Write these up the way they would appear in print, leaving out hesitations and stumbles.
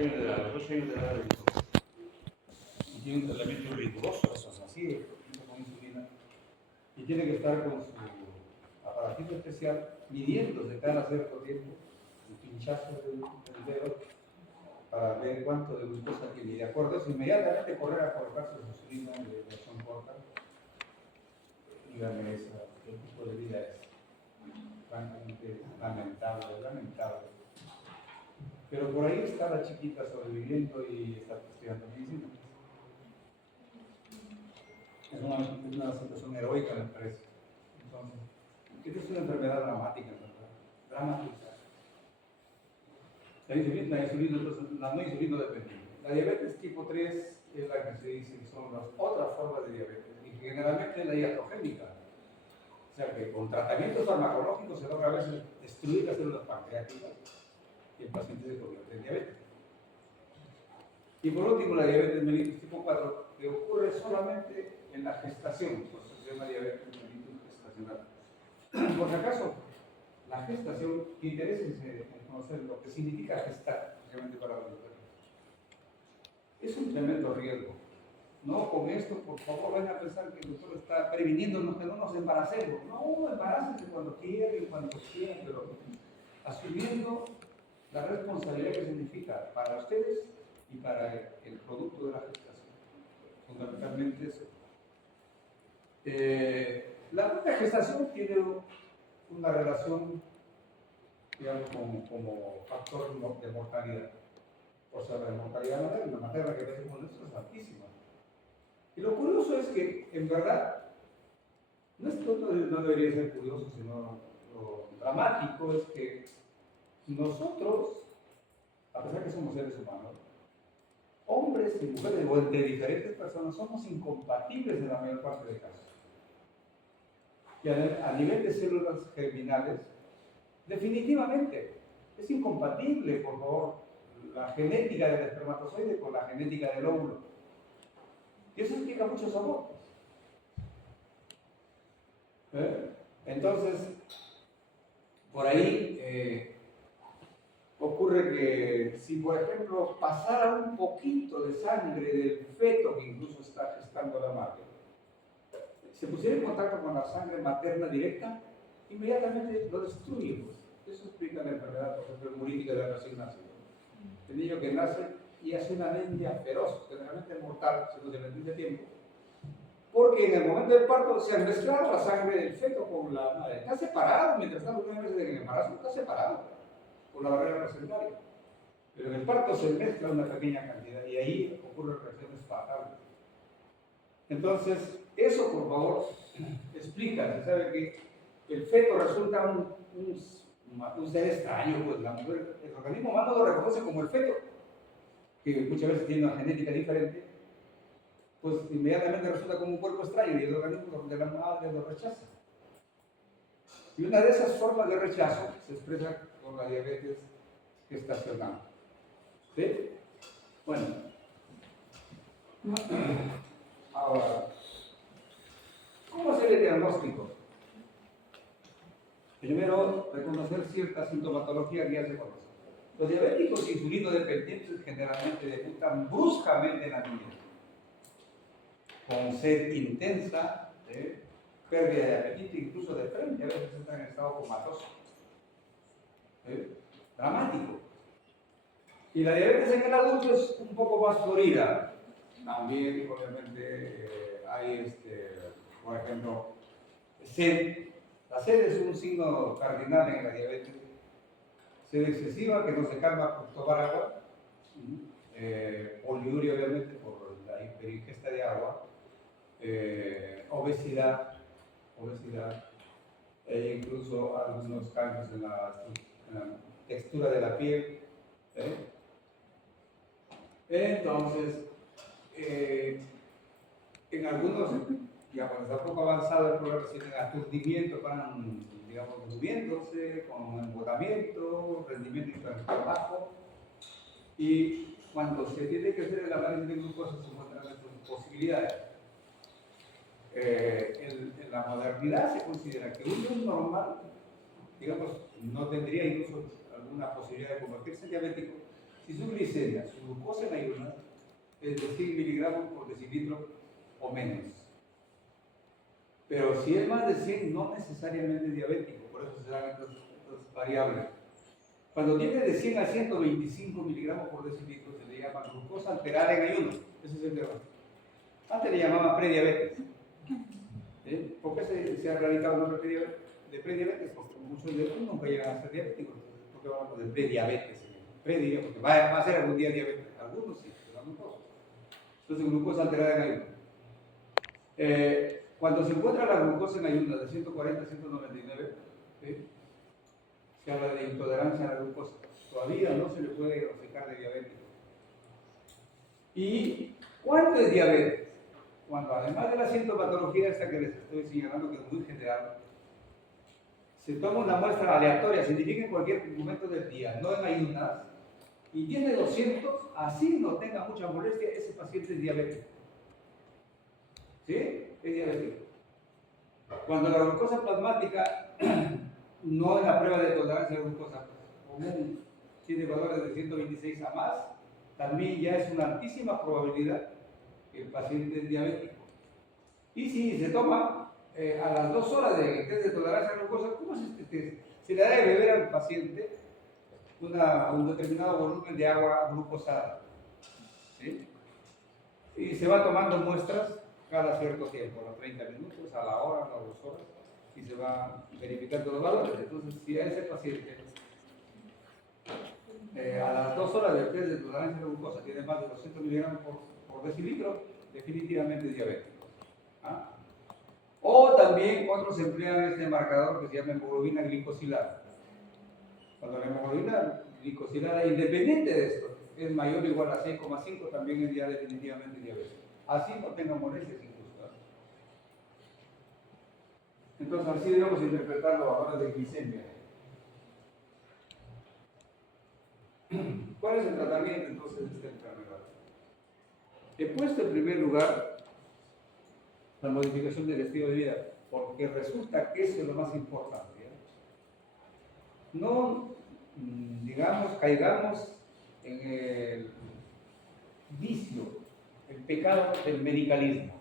Los 2 años de edad y tiene un tratamiento riguroso, eso es así, con insulina, y tiene que estar con su aparatito especial midiéndose cada cierto tiempo el pinchazo del dedo para ver cuánto de glucosa tiene, y de acuerdo a eso inmediatamente correr a colocarse su insulina de acción corta. Dígame, ese tipo de vida es francamente lamentable, lamentable. Pero por ahí está la chiquita sobreviviendo y está estudiando medicina. Es una situación heroica, me parece. Entonces, esta es una enfermedad dramática, ¿verdad? Dramática. La insulina, entonces, la no insulino dependiente. La diabetes tipo 3 es la que se dice que son las otras formas de diabetes, y generalmente es la iatrogénica. O sea que con tratamientos farmacológicos se logra a veces destruir las células pancreáticas y el paciente se convierte en diabético. Y por último, la diabetes mellitus tipo 4, que ocurre solamente en la gestación, por eso se llama diabetes mellitus gestacional. Por si acaso, la gestación, interésense en conocer lo que significa gestar, especialmente para las mujeres. Es un tremendo riesgo. No, con esto, por favor, vayan a pensar que el doctor está previniéndonos que no nos embaracemos. No, embarácense cuando quieran, pero asumiendo la responsabilidad que significa para ustedes y para el producto de la gestación. Fundamentalmente eso. La propia gestación tiene una relación, digamos, como factor de mortalidad. O sea, la mortalidad materna que a veces con esto es altísima. Y lo curioso es que, en verdad, no debería ser curioso, sino lo dramático es que nosotros, a pesar que somos seres humanos, hombres y mujeres, o entre diferentes personas, somos incompatibles en la mayor parte de casos. Y a nivel de células germinales, definitivamente es incompatible, por favor, la genética del espermatozoide con la genética del óvulo. Y eso explica muchos abortos. Entonces, por ahí ocurre que si, por ejemplo, pasara un poquito de sangre del feto que incluso está gestando la madre, se pusiera en contacto con la sangre materna directa, inmediatamente lo destruye. Eso explica la enfermedad, por ejemplo, hemolítica de la recién nacido. El niño que nace y hace una anemia feroz, generalmente mortal, si no se le entiende a tiempo, porque en el momento del parto se ha mezclado la sangre del feto con la madre. Está separado, mientras tanto, 9 meses de embarazo, está separado por la barrera placentaria. Pero en el parto se mezcla una pequeña cantidad y ahí ocurren reacciones fatales. Entonces, eso, por favor, explica. Se sabe que el feto resulta un ser extraño, pues la mujer, el organismo humano lo reconoce como el feto, que muchas veces tiene una genética diferente, pues inmediatamente resulta como un cuerpo extraño y el organismo de la madre lo rechaza. Y una de esas formas de rechazo se expresa con la diabetes gestacional. ¿Sí? Bueno. Ahora, ¿cómo hacer el diagnóstico? Primero, reconocer cierta sintomatología que ya se conoce. Los diabéticos insulino dependientes generalmente debutan bruscamente en la niñez, con sed intensa, pérdida de apetito, incluso de frente, a veces están en estado comatoso. Dramático. Y la diabetes en el adulto es un poco más florida. También, obviamente, hay, por ejemplo, sed. La sed es un signo cardinal en la diabetes. Sed excesiva que no se calma por tomar agua. Poliuria, obviamente, por la hiperingesta de agua. Obesidad, e incluso algunos cambios en la textura de la piel. Entonces, en algunos, ya cuando está un poco avanzado el problema, tienen aturdimiento, van, digamos, durmiéndose, con embotamiento, rendimiento intelectual bajo, y cuando se tiene que hacer el análisis de glucosa se muestran estas posibilidades. En la modernidad se considera que un niño normal, digamos, no tendría incluso alguna posibilidad de convertirse en diabético si su glicemia, su glucosa en ayunas, es de 100 miligramos por decilitro o menos. Pero si es más de 100, no necesariamente diabético, por eso se dan estas variables. Cuando tiene de 100 a 125 miligramos por decilitro, se le llama glucosa alterada en ayuno. Ese es el tema. Antes le llamaban prediabetes. ¿Por qué se ha radicado el nombre de prediabetes? Porque muchos de ellos nunca llegan a ser diabéticos. ¿Por qué hablamos de prediabetes? Prediabetes, porque va a ser algún día diabetes. Algunos sí, pero no todos. Entonces, glucosa alterada en ayuno. Cuando se encuentra la glucosa en ayunas de 140 a 199, se habla de intolerancia a la glucosa. Todavía no se le puede diagnosticar de diabético. ¿Y cuánto es diabetes? Cuando además de la sintomatología esta que les estoy señalando, que es muy general, se toma una muestra aleatoria, significa en cualquier momento del día, no en ayunas, y tiene 200, así no tenga mucha molestia, ese paciente es diabético. ¿Sí? Es diabético. Cuando la glucosa plasmática, no en la prueba de tolerancia a la glucosa común, tiene valores de 126 a más, también ya es una altísima probabilidad que el paciente es diabético. Y si se toma a las 2 horas de test de tolerancia a la glucosa, ¿cómo es este test? Se le da de beber al paciente un determinado volumen de agua glucosada. ¿Sí? Y se va tomando muestras cada cierto tiempo, a los 30 minutos, a la hora, a las 2 horas, y se va verificando los valores. Entonces, si a ese paciente a las 2 horas del test de tolerancia a la glucosa tiene más de 200 miligramos por decilitro, definitivamente es diabético. ¿Ah? O también otros emplean este marcador que se llama hemoglobina glicosilada. Cuando la hemoglobina glicosilada, independiente de esto, es mayor o igual a 6,5, también es ya definitivamente diabetes. Así no tenga molestias incluso. Entonces así debemos interpretar los valores de glicemia. ¿Cuál es el tratamiento entonces de esta enfermedad? He puesto en primer lugar la modificación del estilo de vida, porque resulta que eso es lo más importante. No, digamos, caigamos en el vicio, el pecado del medicalismo.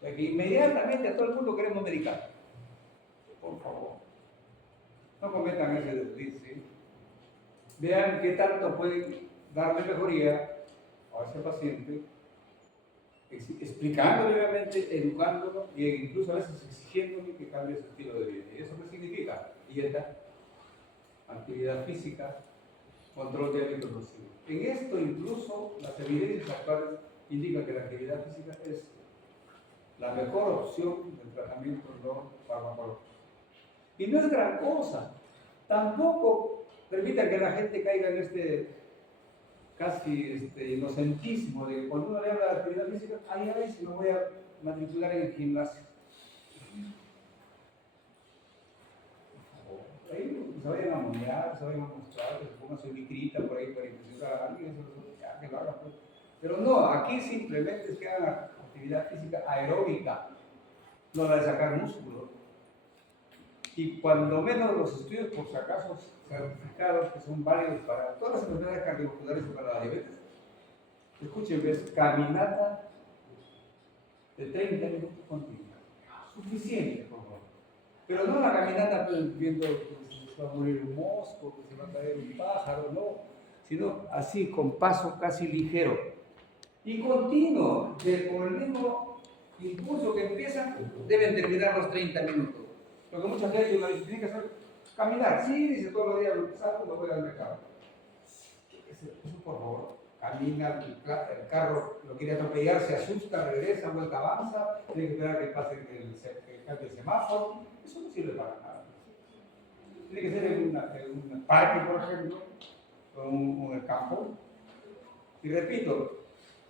Porque inmediatamente a todo el mundo queremos medicar. Por favor, no cometan ese desliz, ¿sí? Vean qué tanto pueden darle mejoría a ese paciente, explicándole obviamente, educándolo e incluso a veces exigiéndole que cambie su estilo de vida. ¿Y eso qué significa? Dieta, actividad física, control de hábitos nocivos. En esto incluso las evidencias actuales indican que la actividad física es la mejor opción del tratamiento no farmacológico. Y no es gran cosa. Tampoco permita que la gente caiga en este casi inocentismo de que cuando uno le habla de actividad física, ay, si me voy a matricular en el gimnasio. Ahí se vayan a monear, se vayan a mostrar, que se pongan su licrita por ahí para impresionar a alguien, ya que lo hagan pues. Pero no, aquí simplemente es que hagan actividad física aeróbica, no la de sacar músculo. Y cuando menos los estudios, por si acaso, certificados que son válidos para todas las enfermedades cardiovasculares y para la diabetes, escuchen, ves, caminata de 30 minutos continua. Suficiente, por favor. Pero no la caminata pues, viendo que se va a morir un mosco, que se va a caer un pájaro, no, sino así, con paso casi ligero. Y continuo, con el mismo impulso que empiezan, deben terminar los 30 minutos. Lo que mucha gente tiene que hacer, caminar. Sí, dice todos los días, salgo, me voy al mercado. Eso por favor, camina, el carro lo quiere atropellar, se asusta, regresa, vuelta, avanza, tiene que esperar que pase el semáforo. Eso no sirve para nada. Tiene que ser en un parque, por ejemplo, o en el campo. Y repito,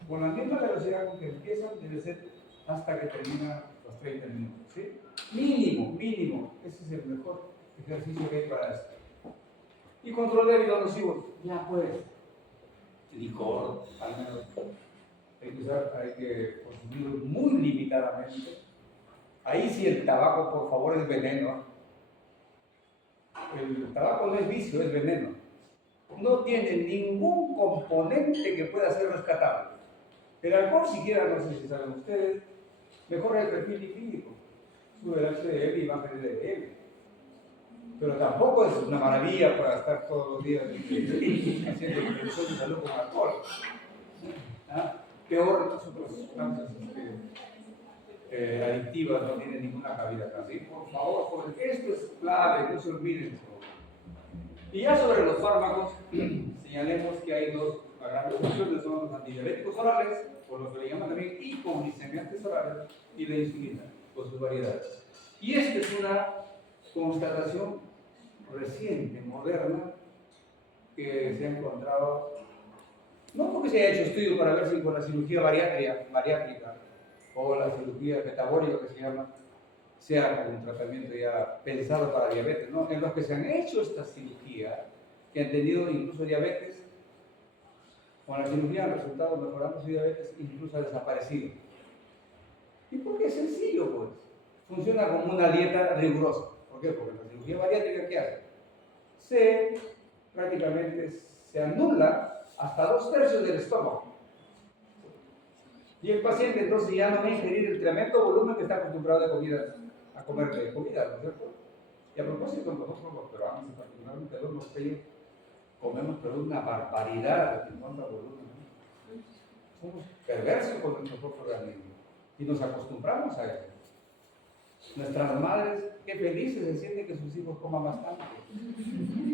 con la misma velocidad con que empiezan, debe ser hasta que termina los 30 minutos. ¿Sí? Mínimo. Ese es el mejor ejercicio que hay para esto. Y control de hábitos nocivos. Ya pues. Licor, al menos. Hay que consumirlo muy limitadamente. Ahí sí el tabaco, por favor, es veneno. El tabaco no es vicio, es veneno. no tiene ningún componente que pueda ser rescatable. El alcohol, siquiera, no sé si saben ustedes, mejora el perfil lipídico, sube el HDL y baja el LDL. Pero tampoco es una maravilla para estar todos los días haciendo prevención de salud con alcohol. ¿Ah? Peor las otras sustancias adictivas no tienen ninguna cabida acá. ¿Sí? Por favor, porque esto es clave, no se olviden. Y ya sobre los fármacos, señalemos que hay dos grandes opciones, son los antidiabéticos orales, por lo que le llaman también hipoglicemiantes orales, y la insulina, con sus variedades. Y esta es una constatación reciente, moderna, que se ha encontrado, no porque se haya hecho estudios para ver si con la cirugía bariátrica o la cirugía metabólica que se llama, sea un tratamiento ya pensado para diabetes, ¿no? En los que se han hecho esta cirugía, que han tenido incluso diabetes, con la cirugía han resultado mejorando su diabetes, incluso ha desaparecido. ¿Y por qué es sencillo, pues? Funciona como una dieta rigurosa. ¿Por qué? Porque la cirugía bariátrica, ¿qué hace? Prácticamente se anula hasta 2/3 del estómago. Y el paciente entonces ya no va a ingerir el tremendo volumen que está acostumbrado a comer de comida, ¿no es cierto? Y a propósito, nosotros los peruanos, y particularmente los norteños, comemos pero una barbaridad en cuanto a volumen. Somos perversos con nuestro propio organismo y nos acostumbramos a eso. Nuestras madres, qué felices se sienten que sus hijos coman bastante.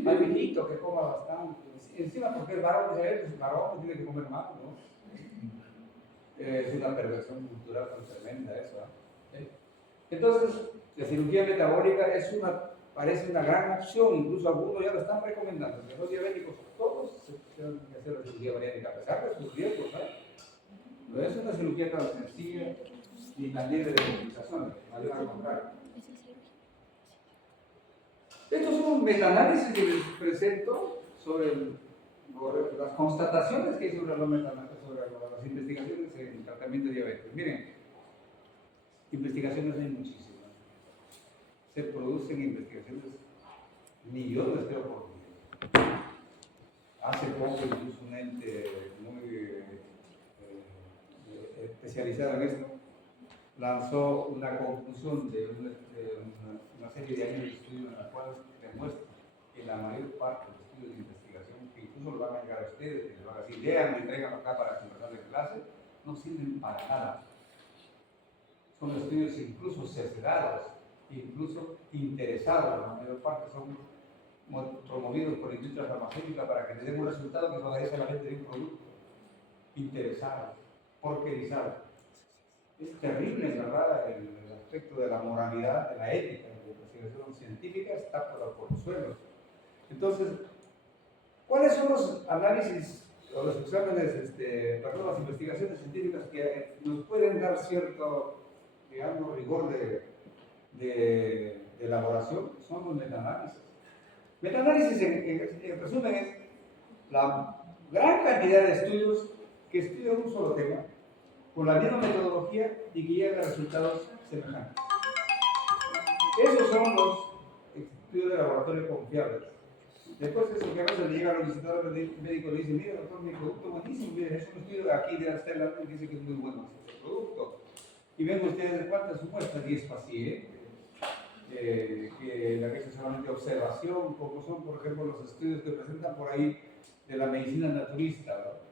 Hay viejito que coma bastante. Encima, porque el varón tiene que comer más, ¿no? Es una perversión cultural tremenda eso. ¿Eh? Entonces, la cirugía metabólica parece una gran opción, incluso algunos ya lo están recomendando. Los diabéticos, todos tienen que hacer la cirugía bariátrica, a pesar de sus riesgos. No es una cirugía tan sencilla ni tan libre de complicaciones, al contrario. Estos son metaanálisis que les presento sobre las constataciones que hay sobre los metaanálisis, sobre las investigaciones en tratamiento de diabetes. Miren, investigaciones hay muchísimas. Se producen investigaciones, millones creo por día. Hace poco incluso un ente muy especializado en esto lanzó una conclusión de una serie de años de estudio en la cual demuestra que la mayor parte de los estudios de investigación, que incluso lo van a llegar a ustedes, que les van a decir, lean y traigan acá para conversar en clase, no sirven para nada. Son estudios incluso sesgados, incluso interesados, la mayor parte son promovidos por la industria farmacéutica para que le den un resultado que favorece a la gente de un producto. Interesados, porquerizados. Es terrible, ¿verdad? El aspecto de la moralidad, de la ética, de la investigación científica está por los suelos. Entonces, ¿cuáles son los análisis o los exámenes, las investigaciones científicas que nos pueden dar cierto, digamos, rigor de elaboración? Son los metaanálisis. Metaanálisis, en resumen, es la gran cantidad de estudios que estudian un solo tema con la misma metodología y que llegan a resultados semejantes. Esos son los estudios de laboratorio confiables. Después de eso, que a veces le llega al visitador médico y le dice, mire doctor, mi producto es buenísimo, mire, es un estudio aquí de Astela que dice que es muy bueno este producto. Y ven ustedes cuántas muestras, 10 pacientes, que la que es solamente observación, como son, por ejemplo, los estudios que presentan por ahí de la medicina naturista, ¿no?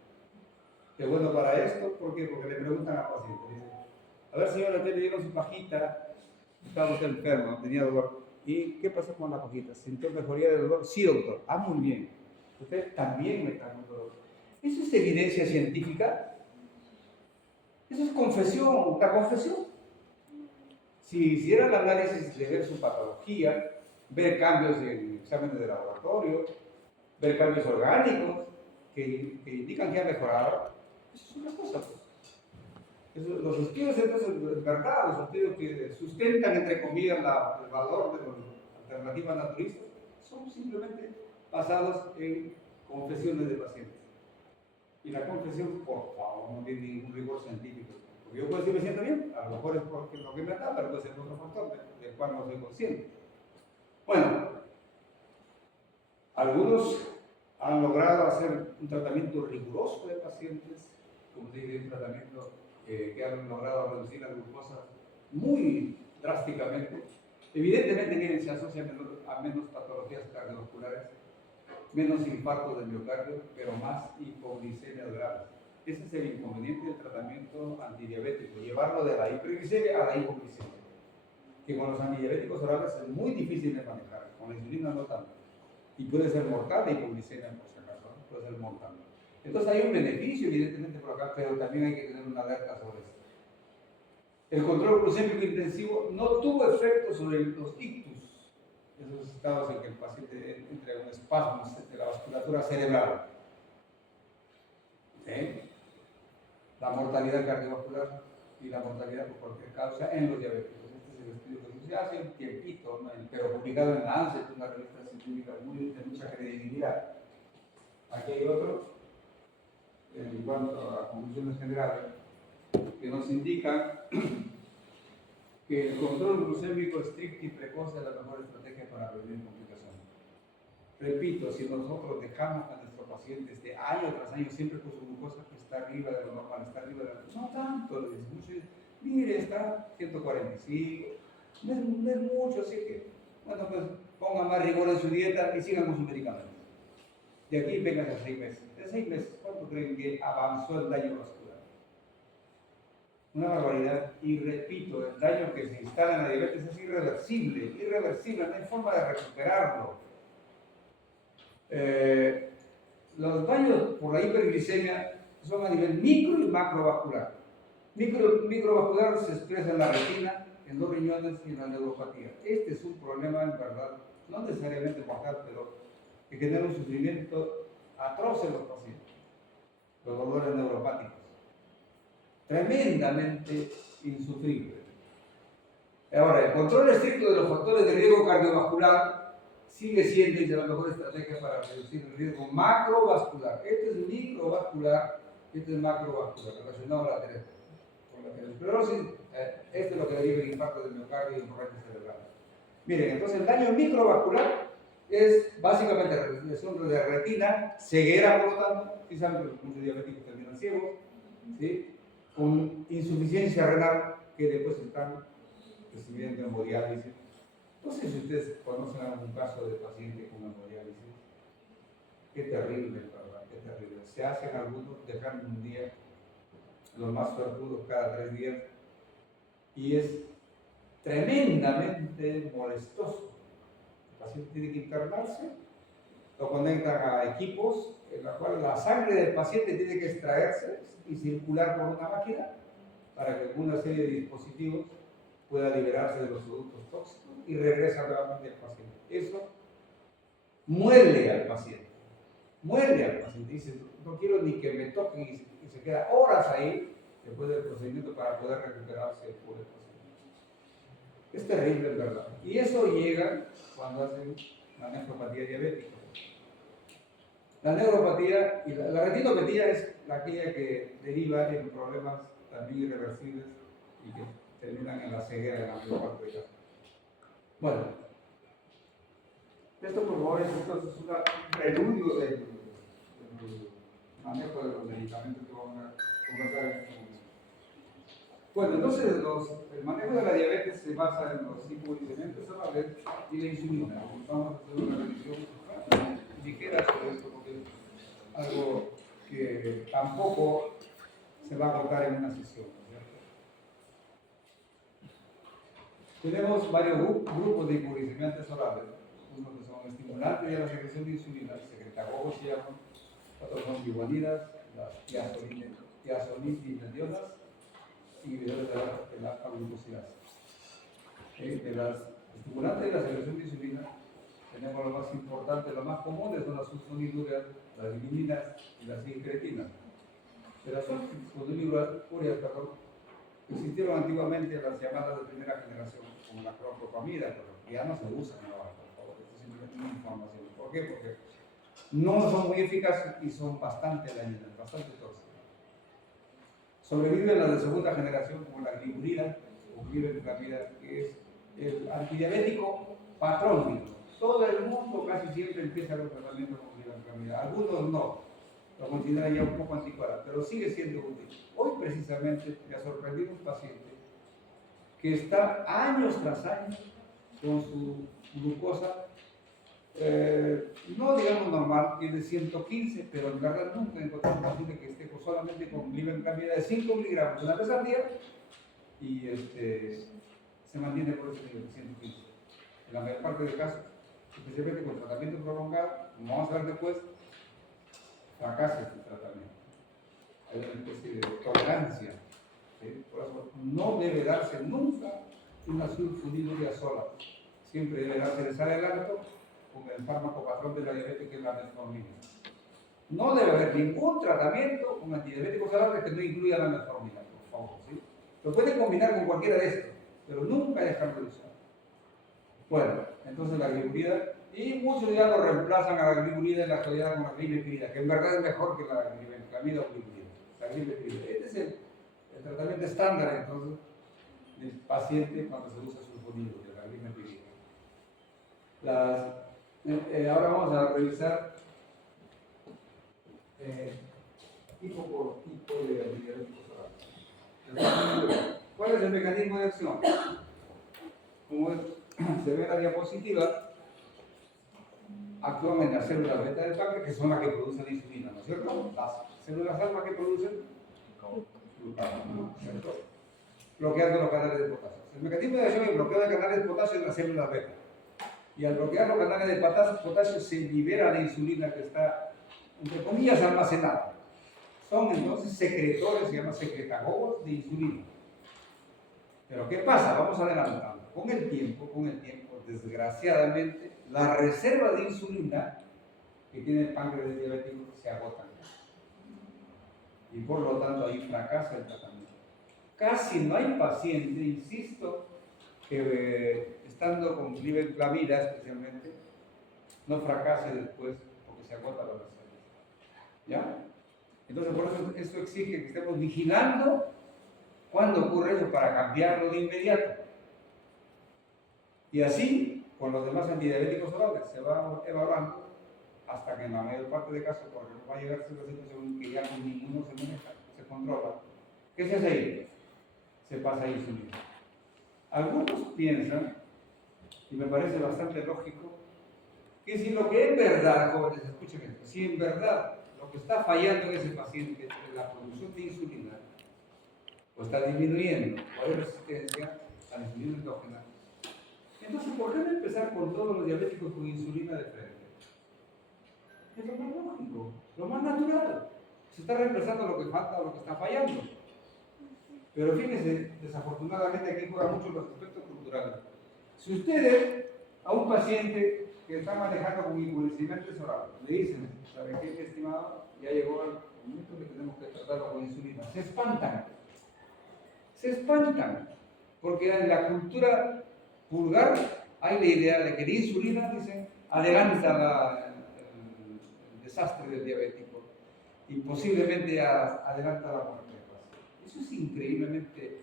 Que bueno para esto, ¿por qué? Porque le preguntan al paciente, dicen, a ver señora, usted le dieron su pajita, estaba usted enfermo, tenía dolor, ¿y qué pasó con la pajita? ¿Sintió mejoría del dolor? Sí, doctor. Ah, muy bien. Usted también me está dando dolor. ¿Eso es evidencia científica? Eso es confesión, la confesión. Si hiciera el análisis de ver su patología, ver cambios en exámenes de laboratorio, ver cambios orgánicos que indican que ha mejorado, eso es una cosa, pues. Los estudios, entonces, verdad, los estudios que sustentan, entre comillas, el valor de las alternativas naturistas, son simplemente basados en confesiones de pacientes. Y la confesión, por favor, no tiene ningún rigor científico. Porque yo puedo decir, me siento bien, a lo mejor es porque lo que me da, pero puede ser otro factor del cual no soy consciente. Bueno, algunos han logrado hacer un tratamiento riguroso de pacientes, como se dice, un tratamiento que han logrado reducir la glucosa muy drásticamente. Evidentemente, miren, se asocia a menos patologías cardiovasculares, menos infartos del miocardio, pero más hipoglicemias graves. Ese es el inconveniente del tratamiento antidiabético, llevarlo de la hiperglicemia a la hipoglicemia, que con los antidiabéticos orales es muy difícil de manejar, con la insulina no tanto, y puede ser mortal la hipoglicemia, por si acaso, ¿no? Puede ser mortal. Entonces hay un beneficio evidentemente por acá, pero también hay que tener una alerta sobre esto. El control glucémico intensivo no tuvo efecto sobre los ictus, esos estados en que el paciente entra en un espasmo de la vasculatura cerebral. La mortalidad cardiovascular y la mortalidad por cualquier causa en los diabéticos. Este es el estudio que se hace un tiempito, ¿no? Pero publicado en Lancet, una revista científica de mucha credibilidad. Aquí hay otro, en cuanto a conclusiones generales, que nos indican que el control glucémico estricto y precoz es la mejor estrategia para prevenir complicaciones. Repito, si nosotros dejamos a nuestros pacientes de año tras año siempre con su glucosa que está arriba de lo normal, está arriba de lo normal, no tanto, les mucho, mire, está 145, no es mucho, así que, bueno, pues pongan más rigor en su dieta y sigan con sus medicamentos. De aquí vengan a 6 meses. En 6 meses, ¿cuánto creen que avanzó el daño vascular? Una barbaridad. Y repito, el daño que se instala en la diabetes es irreversible, no hay forma de recuperarlo. Los daños por la hiperglicemia son a nivel micro y macrovascular. Microvascular se expresa en la retina, en los riñones y en la neuropatía. Este es un problema en verdad, no necesariamente mortal, pero que genera un sufrimiento atroz en los pacientes. Los dolores neuropáticos, tremendamente insufribles. Ahora, el control estricto de los factores de riesgo cardiovascular sigue siendo la mejor estrategia para reducir el riesgo macrovascular. Este es microvascular, este es macrovascular, relacionado a la aterosclerosis. Este es lo que deriva el infarto del miocardio y hemorragia cerebral. Miren, entonces el daño microvascular es básicamente lesión de retina, ceguera, por lo tanto, si saben que los muchos diabéticos terminan ciegos, ¿sí? Con insuficiencia renal, que después están recibiendo hemodiálisis. No sé si ustedes conocen algún caso de paciente con hemodiálisis. Qué terrible, ¿verdad? Qué terrible. Se hacen algunos, dejan un día, los más suertudos cada 3 días, y es tremendamente molestoso. El paciente tiene que internarse, lo conectan a equipos en los cuales la sangre del paciente tiene que extraerse y circular por una máquina para que con una serie de dispositivos pueda liberarse de los productos tóxicos y regresa nuevamente al paciente. Eso muele al paciente. Dice, no quiero ni que me toquen, y se queda horas ahí después del procedimiento para poder recuperarse el pobre paciente. Es terrible, en verdad. Y eso llega cuando hacen la nefropatía diabética. La neuropatía y la retinopatía es aquella que deriva en problemas también irreversibles y que terminan en la ceguera de la mayor parte de casos. Bueno, esto por favor es entonces un preludio del manejo de los medicamentos que vamos a conversar en este momento. Bueno, entonces el manejo de la diabetes se basa en los hipoglicemiantes a la vez y la insulina. Vamos a hacer una revisión ligera sobre esto porque es algo que tampoco se va a agotar en una sesión, ¿cierto? Tenemos varios grupos de hipoglicemiantes orales, unos que son estimulantes de la secreción de insulina, secretagogos se llaman, otros son guaninas, las tiazolidinedionas, inhibidores de la aglucosidasa. De las estimulantes de la secreción de insulina tenemos lo más importante, lo más comunes son las sulfonilureas, las liminas y las incretinas. De las sulfonilureas, existieron antiguamente las llamadas de primera generación, como la clorpropamida, pero ya no se usan ahora, por favor. Esto es simplemente una información. ¿Por qué? Porque no son muy eficaces y son bastante dañinas, bastante tóxicas. Sobreviven las de segunda generación, como la gliburida o glibenclamida, que es el antidiabético patrónico. todo el mundo casi siempre empieza con tratamiento con glibenclamida. Algunos no, lo consideran ya un poco anticuado, pero sigue siendo útil. Hoy precisamente me ha sorprendido un paciente que está años tras años con su glucosa, no digamos normal, tiene 115, pero en verdad nunca he encontrado un paciente que esté solamente con glibenclamida de 5 miligramos una vez al día y se mantiene por ese nivel de 115. En la mayor parte de casos, especialmente con tratamiento prolongado, como vamos a ver después, fracasa este tratamiento. Hay una especie de tolerancia. ¿Sí? Por eso no debe darse nunca una sulfonilurea sola. Siempre debe darse el adelanto con el fármaco patrón de la diabetes, que es la metformina. No debe haber ningún tratamiento con antidiabéticos salares que no incluya la metformina, por favor. ¿Sí? Lo pueden combinar con cualquiera de estos, pero nunca dejarlo de usar. Bueno, entonces la gliburida, y muchos ya lo reemplazan a la gliburida en la actualidad con la glibenclamida, que en verdad es mejor que la glibenclamida o gliburida. La glibenclamida. Este es el tratamiento estándar, entonces, del paciente cuando se usa sulfonilurea, la glibenclamida. Ahora vamos a revisar tipo por tipo de antidiabéticos orales. ¿Cuál es el mecanismo de acción? Como se ve en la diapositiva, actúan en las células beta del páncreas, que son las que producen insulina, ¿no es cierto? Las células alfa que producen glutamato, ¿cierto? Bloqueando los canales de potasio. El mecanismo de acción es bloqueo de canales de potasio en las células beta. Y al bloquear los canales de potasio se libera la insulina que está, entre comillas, almacenada. Son entonces secretores, se llaman secretagogos de insulina. Pero ¿qué pasa? Vamos adelantando. Con el tiempo, desgraciadamente, la reserva de insulina que tiene el páncreas diabético se agota. Y por lo tanto ahí fracasa el tratamiento. Casi no hay paciente, insisto, que estando con glibenclamida especialmente, no fracase después porque se agota la reserva. ¿Ya? Entonces por eso esto exige que estemos vigilando cuando ocurre eso para cambiarlo de inmediato. Y así, con los demás antidiabéticos orales, se va evaluando hasta que en la mayor parte de casos, porque no va a llegar a ser la situación que ya con ninguno se maneja, se controla. ¿Qué se hace ahí? Se pasa a insulina. Algunos piensan, y me parece bastante lógico, que si lo que es verdad, jóvenes, escuchen esto, si en verdad lo que está fallando en ese paciente es la producción de insulina, o está disminuyendo, o hay resistencia a la insulina endógena, entonces, ¿por qué no empezar con todos los diabéticos con insulina de frente? Es lo más lógico, lo más natural. Se está reemplazando lo que falta o lo que está fallando. Pero fíjense, desafortunadamente aquí juegan mucho los aspectos culturales. Si ustedes a un paciente que está manejando con hipoglucemiantes orales le dicen, ¿sabe qué, estimado? Ya llegó el momento que tenemos que tratarlo con insulina. Se espantan. Se espantan. Porque en la cultura vulgar hay la idea de que la insulina, dicen, adelanta el desastre del diabético y posiblemente adelanta la muerte. Eso es increíblemente,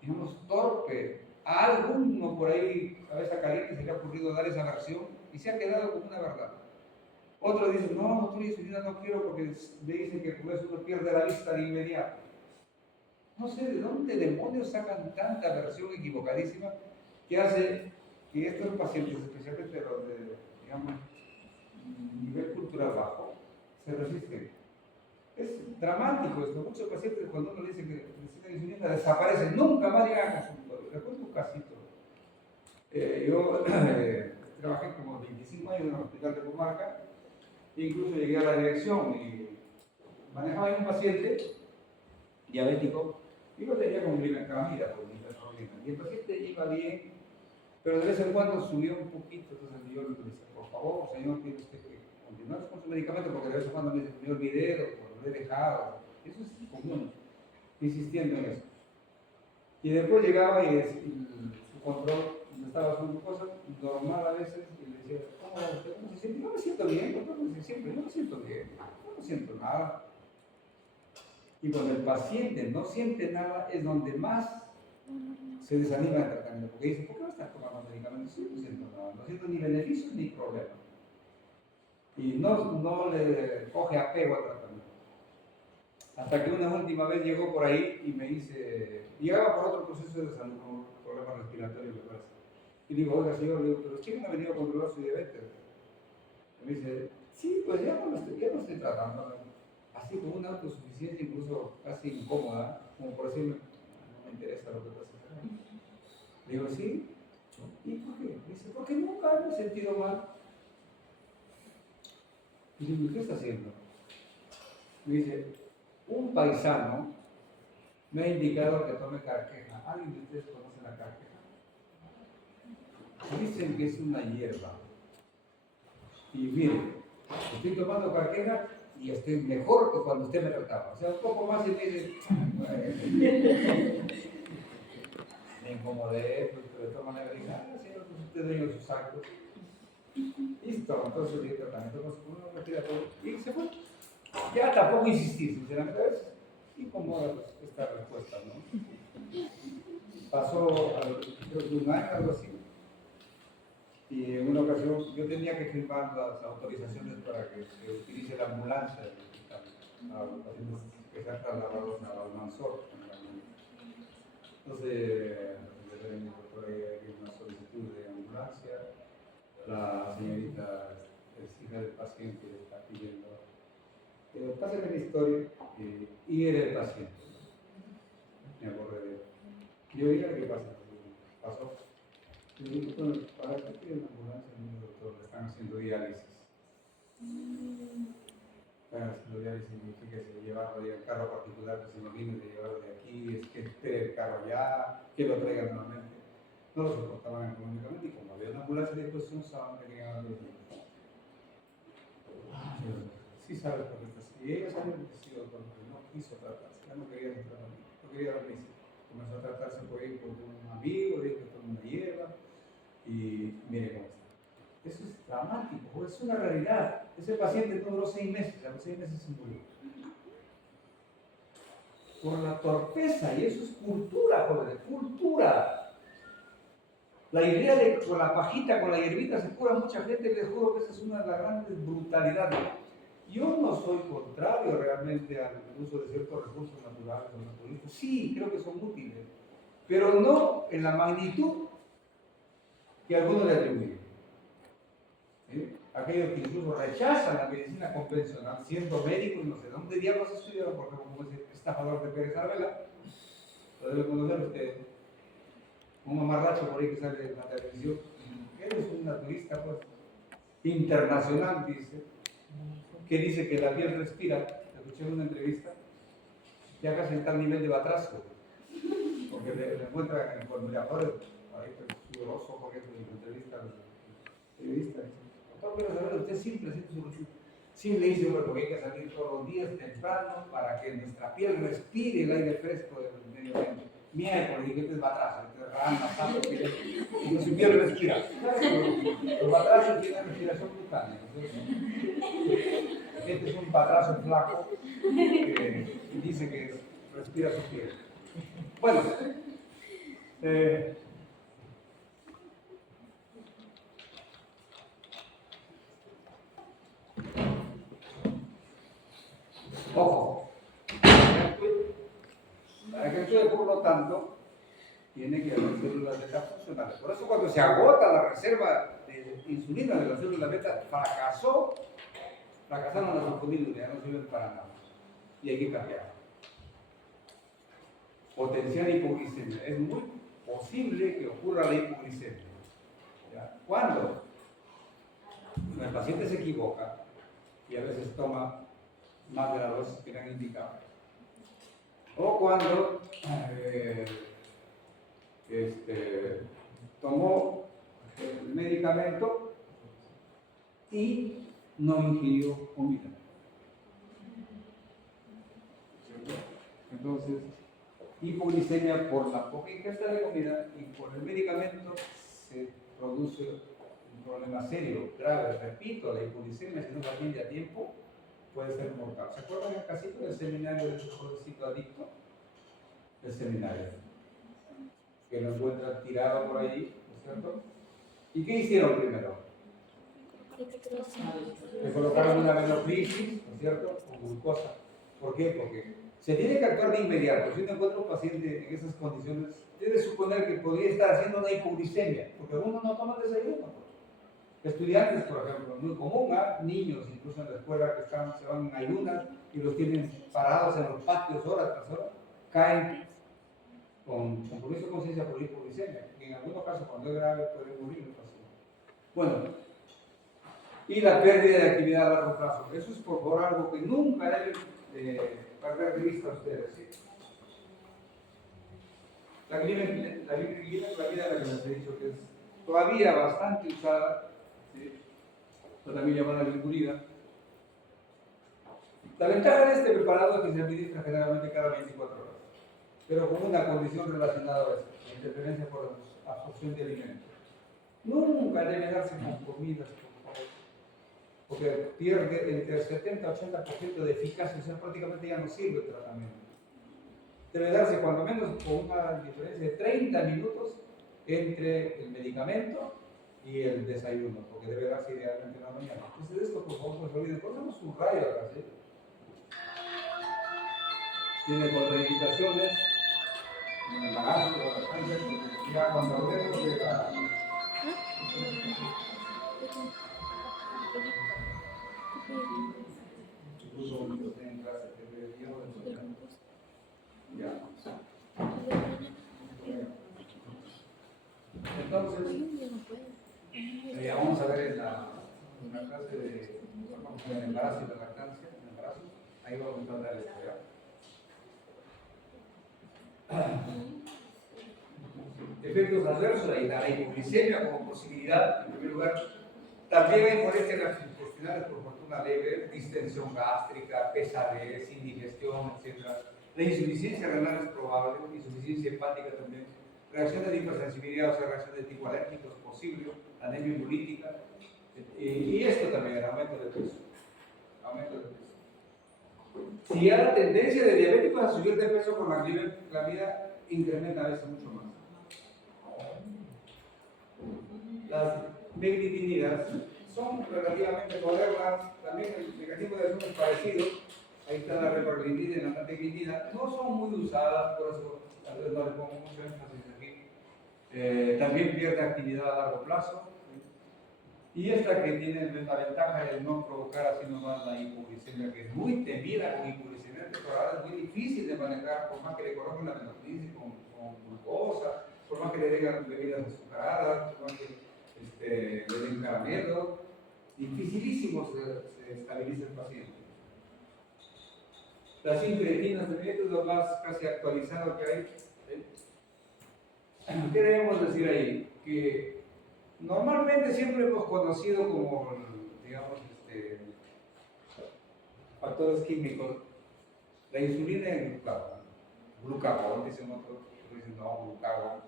digamos, torpe. A alguno por ahí, cabeza caliente, se le ha ocurrido dar esa versión y se ha quedado como una verdad. Otros dicen, no, doctor, insulina no quiero porque me dicen que con eso uno pierde la vista de inmediato. No sé de dónde demonios sacan tanta versión equivocadísima que hace que estos pacientes, especialmente los de, digamos, nivel cultural bajo, se resisten. Es dramático esto. Muchos pacientes, cuando uno dice que necesitan insulina, desaparecen, nunca más llegan a consultorio. Recuerdo un casito. Yo trabajé como 25 años en el hospital de comarca, e incluso llegué a la dirección y manejaba a un paciente diabético y lo tenía con glibenclamida, y el paciente iba bien, pero de vez en cuando subió un poquito. Entonces yo le decía, por favor, señor, tiene usted que continuar con su medicamento, porque de vez en cuando me dice, me olvidé o lo he dejado. Eso es común, insistiendo en eso. Y después llegaba y su control estaba su glucosa normal a veces, y le decía, ¿cómo se siente? Yo me siento bien, doctor, me siempre, yo me siento bien, no siento nada. Y cuando el paciente no siente nada es donde más se desanima del tratamiento, porque dice, ¿por qué no estás tomando medicamentos? Sí, no siento ni beneficios ni problemas. Y no le coge apego al tratamiento. Hasta que una última vez llegó por ahí y me dice, llegaba por otro proceso de salud, un problema respiratorio, me parece. Y digo, oiga señor, le digo, pero ¿quién me ha venido a controlar su diabetes? Y me dice, sí, pues ya no estoy tratando. Así con una autosuficiencia incluso casi incómoda, como por decirme, no me interesa lo que pasa. Le digo, sí. ¿Y por qué? Me dice, porque nunca me he sentido mal. Y digo, ¿qué está haciendo? Me dice, un paisano me ha indicado que tome carqueja. ¿Alguien de ustedes conoce la carqueja? Dicen que es una hierba. Y mire, estoy tomando carqueja y estoy mejor que cuando usted me trataba. O sea, un poco más y me dice, me incomodé, pero de todas maneras dije, señor, pues usted dio sus actos. Listo, entonces le tratamiento con uno respiratorio y se fue. Ya tampoco insistí, sinceramente, a veces incomoda esta respuesta, ¿no? Pasó, creo que un año, algo así, y en una ocasión yo tenía que firmar las autorizaciones para que se utilice la ambulancia del hospital a los pacientes que sean trasladados a Almanzor. Entonces, el doctor hay una solicitud de ambulancia, la señorita es hija del paciente, le está pidiendo, pásame la historia, y era el paciente. Me acordé de él. Yo dije, ¿qué pasa? Pasó. Y dije, bueno, ¿para qué quiere una ambulancia? No, doctor, le están haciendo diálisis. Están haciendo diálisis significa que llevarlo de carro particular, pues imagínense llevarlo de aquí, es que espere el carro allá, que lo traigan nuevamente. No lo soportaban económicamente y como había una ambulancia de disposición, saben que llegaban los niños. Sí sabes por qué está así. Y ella sabía que sí, doctor, porque no quiso tratarse, ya no quería entrar a mí, no quería la medicina. Comenzó a tratarse por ahí con un amigo, dijo que tomó una hierba y mire cómo está. Eso es dramático, es una realidad. Ese paciente no duró 6 meses, a los 6 meses se murió. Por la torpeza, y eso es cultura, jóvenes, cultura. La idea de con la pajita, con la hierbita se cura mucha gente, les juro que esa es una de las grandes brutalidades. Yo no soy contrario realmente al uso de ciertos recursos naturales o naturistas. Sí, creo que son útiles, pero no en la magnitud que algunos le atribuyen. ¿Sí? Aquellos que incluso rechazan la medicina convencional, siendo médicos, no sé dónde diablos estudiaron, porque como ese estafador de Pérez Arvela, lo debe conocer usted, un mamarracho por ahí que sale en la televisión, él es un naturista pues, internacional, dice, que dice que la piel respira. Escuché en una entrevista, ya casi está al nivel de Batrasco, porque le encuentran en formularios, ahí pues sudoroso, porque es una entrevista al periodista. Doctor, quiero saber, usted siempre hace su receta. Sí, le dice, bueno, porque hay que salir todos los días temprano para que nuestra piel respire el aire fresco del medio ambiente. Miércoles, y que este es batrazo, este es rana, sapo, y su piel respira. Los batrazos tienen respiración cutánea. Este es un batrazo flaco que dice que respira su piel. Bueno, ojo, para que actúe, por lo tanto, tiene que haber células beta funcionales. Por eso cuando se agota la reserva de insulina de las células beta, fracasaron las sulfonilureas, ya no sirven para nada. Y hay que cambiar. Potenciar hipoglicemia. Es muy posible que ocurra la hipoglicemia. ¿Ya? ¿Cuándo? Cuando el paciente se equivoca y a veces toma más de la dosis que le han indicado. O cuando tomó el medicamento y no ingirió comida. Entonces, hipoglicemia por la poca ingesta de comida y por el medicamento se produce un problema serio, grave. Repito, la hipoglicemia, si no se atiende a tiempo, puede ser mortal. ¿Se acuerdan el casito del seminario del jovencito adicto? El seminario. que lo encuentran tirado por ahí, ¿no es cierto? ¿Y qué hicieron primero? Le colocaron una venoclisis, ¿no es cierto? Con glucosa. ¿Por qué? Porque se tiene que actuar de inmediato. Si uno encuentra un paciente en esas condiciones, debe suponer que podría estar haciendo una hipoglicemia, porque uno no toma desayuno. Estudiantes, por ejemplo, muy común, niños, incluso en la escuela, que se van en ayunas y los tienen parados en los patios hora tras hora, caen con compromiso de conciencia por hipoglicemia. Y en algunos casos, cuando es grave, puede morir el paciente. Bueno, y la pérdida de actividad a largo plazo. Eso es por algo que nunca deben perder de vista ustedes. ¿Sí? La glibenclamida, la que les he dicho que es todavía bastante usada, ¿sí? También llamada glicurida. La ventaja de este preparado es que se administra generalmente cada 24 horas, pero con una condición relacionada a esto, la interferencia por absorción de alimentos. Nunca debe darse con comidas, por favor, porque pierde entre el 70 y 80% de eficacia, o sea, prácticamente ya no sirve el tratamiento. Debe darse cuando menos con una diferencia de 30 minutos entre el medicamento y el desayuno, porque debe darse idealmente en la mañana. Entonces, esto, por favor, no se olviden. Ponemos un rayo acá, ¿sí? Tiene contraindicaciones en el embarazo, la lactancia, ya cuando hablemos de la... Ya. Entonces, vamos a ver en la clase de el embarazo y la lactancia, el embarazo, ahí vamos a tratar esto, ¿ya? Efectos adversos, ahí está la hipoglicemia como posibilidad, en primer lugar. También hay molestias gastrointestinales por fortuna leve, distensión gástrica, pesadez, indigestión, etc. La insuficiencia renal es probable, insuficiencia hepática también, reacciones de hipersensibilidad, o sea, reacciones de tipo alérgico es posible, anemia hemolítica, y esto también, aumento de peso. Aumento de peso. Si hay la tendencia de diabéticos a subir de peso con la vida incrementa a veces mucho más. Las meglitinidas son relativamente modernas, también el mecanismo de acción es parecido. Ahí está la reparglidina y la nategridina. No son muy usadas, por eso tal vez no le pongo mucho énfasis aquí. También pierde actividad a largo plazo. Y esta que tiene la ventaja de no provocar así nomás la hipoglicemia, que es muy temida con hipoglicemia, pero ahora es muy difícil de manejar, por más que le coloquen la venoclisis con glucosa, por más que le den bebidas azucaradas, por más que le den caramelo, dificilísimo se estabiliza el paciente. Las incretinas también, esto es lo más casi actualizado que hay. ¿Qué debemos decir ahí? Que normalmente siempre hemos conocido como, digamos, factores químicos, la insulina y el glucagón. Glucagón, dicen otros, dicen no, glucagón.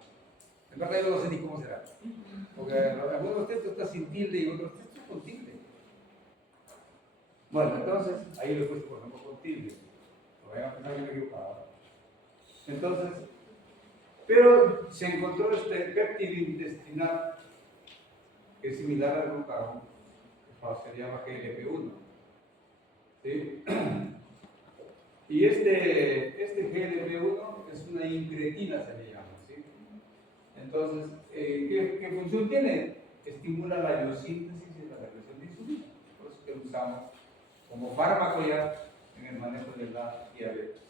En verdad yo no sé ni cómo será. Porque algunos textos están sin tilde y otros textos con tilde. Bueno, entonces, ahí lo he puesto por ejemplo con tilde. Lo vayan a pensar que me he equivocado. Entonces, pero se encontró este péptido intestinal que es similar al glucagón, que se llama GLP-1. ¿Sí? Y este GLP-1 es una incretina, se le llama. ¿Sí? Entonces, ¿qué función tiene? Estimula la biosíntesis y la secreción de insulina. Por eso que lo usamos como fármaco ya en el manejo de la diabetes.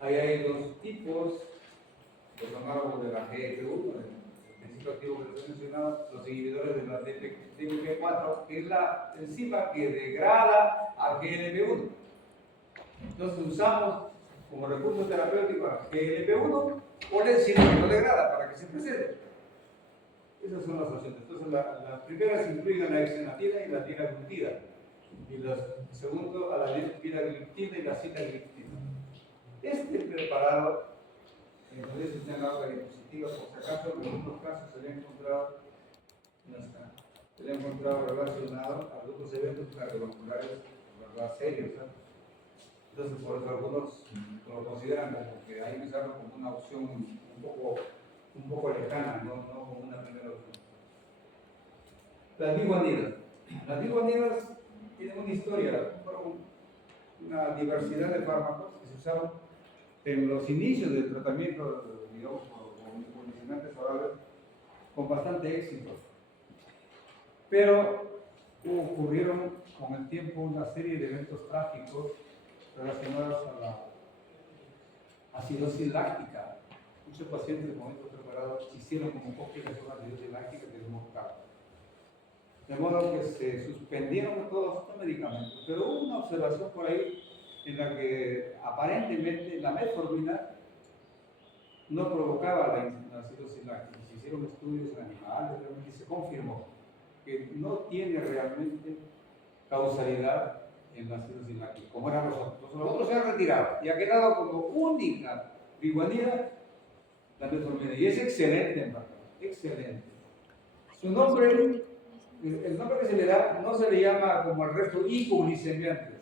Ahí hay dos tipos, los análogos de la GLP-1, el principio activo que les he mencionado, los inhibidores de la DPP4, que es la enzima que degrada al GLP-1. Entonces usamos como recurso terapéutico al GLP-1 o la enzima que lo degrada para que se presente. Esas son las opciones. Entonces las primeras incluyen la exenatida y la liraglutida. Y los segundos a la liraglutida y la sitagliptina. Este preparado, entonces está en la diapositiva, por si acaso, en algunos casos se le ha encontrado relacionado a algunos eventos cardiovasculares, ¿verdad? Serios. Entonces, por eso algunos lo consideran como que hay que usarlo como una opción un poco lejana, no como una primera opción. Las biguanidas. Las biguanidas tienen una historia, fueron una diversidad de fármacos que se usaron en los inicios del tratamiento, digamos, con medicinantes orales, con bastante éxito. Pero ocurrieron con el tiempo una serie de eventos trágicos relacionados a la acidosis láctica. Muchos pacientes con estos preparados hicieron como complicación la acidosis láctica que les mortal. De modo que se suspendieron todos estos medicamentos. Pero hubo una observación por ahí en la que aparentemente la metformina no provocaba la acidosis láctica. Se hicieron estudios en animales y se confirmó que no tiene realmente causalidad en la acidosis láctica, como eran los otros. Los otros se han retirado y ha quedado como única biguanida la metformina. Y es excelente, en verdad, excelente. Su nombre, el nombre que se le da, no se le llama como al resto hipoglicemiantes.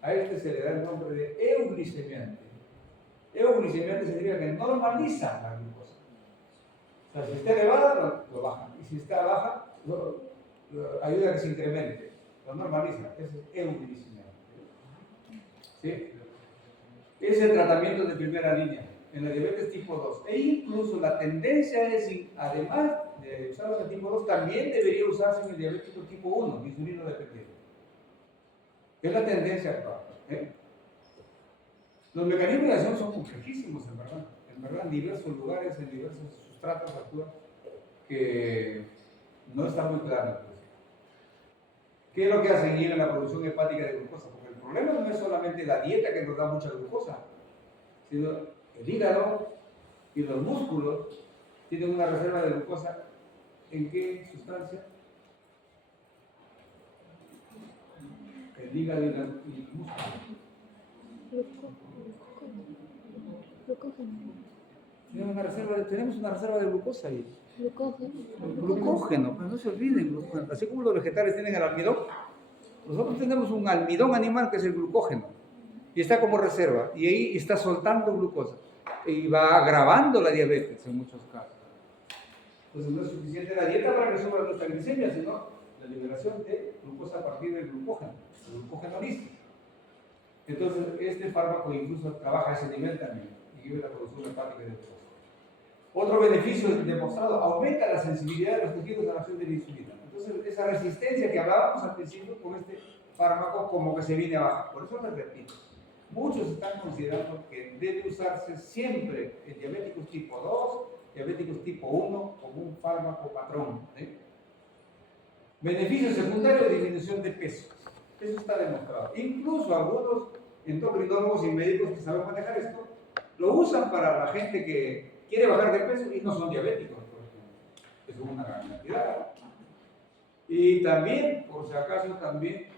A este se le da el nombre de euglicemiante. Euglicemiante significa que normaliza la glucosa. O sea, si está elevada, lo baja. Y si está baja, ayuda a que se incremente. Lo normaliza. Ese es euglicemiante. ¿Sí? Es el tratamiento de primera línea en la diabetes tipo 2. E incluso la tendencia es, además de usarlo en el tipo 2, también debería usarse en el diabético tipo 1, insulino dependiente. Es la tendencia actual. Los mecanismos de acción son complejísimos, en verdad. En verdad, en diversos lugares, en diversos sustratos actúan que no está muy claro. ¿Qué es lo que hacen en la producción hepática de glucosa? Porque el problema no es solamente la dieta que nos da mucha glucosa, sino el hígado y los músculos tienen una reserva de glucosa. ¿En qué sustancia? El hígado y el músculo. Tenemos una reserva de glucosa ahí. Glucógeno, pero no se olviden, glucógeno. Así como los vegetales tienen el almidón, nosotros tenemos un almidón animal que es el glucógeno y está como reserva y ahí está soltando glucosa y va agravando la diabetes en muchos casos. Entonces no es suficiente la dieta para que suba nuestra glicemia, sino la liberación de glucosa a partir del glucógeno, el glucógeno listo. Entonces este fármaco incluso trabaja a ese nivel también y lleva la producción hepática de glucosa. Otro beneficio demostrado, aumenta la sensibilidad de los tejidos a la acción de la insulina. Entonces, esa resistencia que hablábamos al principio con este fármaco como que se viene abajo. Por eso les repito, muchos están considerando que debe usarse siempre en diabéticos tipo 2, diabéticos tipo 1 como un fármaco patrón. Beneficio secundario de disminución de peso. Eso está demostrado. Incluso algunos endocrinólogos y médicos que saben manejar esto, lo usan para la gente que quiere bajar de peso y no son diabéticos, por ejemplo. Es una gran cantidad. Y también, por si acaso, también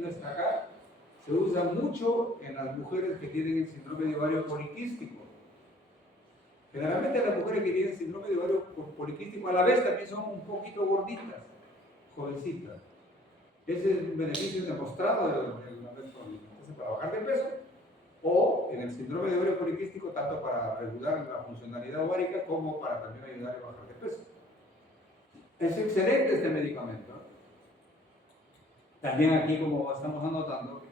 no está acá, se usa mucho en las mujeres que tienen el síndrome de ovario poliquístico. Generalmente las mujeres que tienen síndrome de ovario poliquístico a la vez también son un poquito gorditas, jovencitas. Ese es un beneficio demostrado de la metformina. Entonces, para bajar de peso, o en el síndrome de ovario poliquístico, tanto para regular la funcionalidad ovárica como para también ayudar a bajar de peso. Es excelente este medicamento. También aquí, como estamos anotando,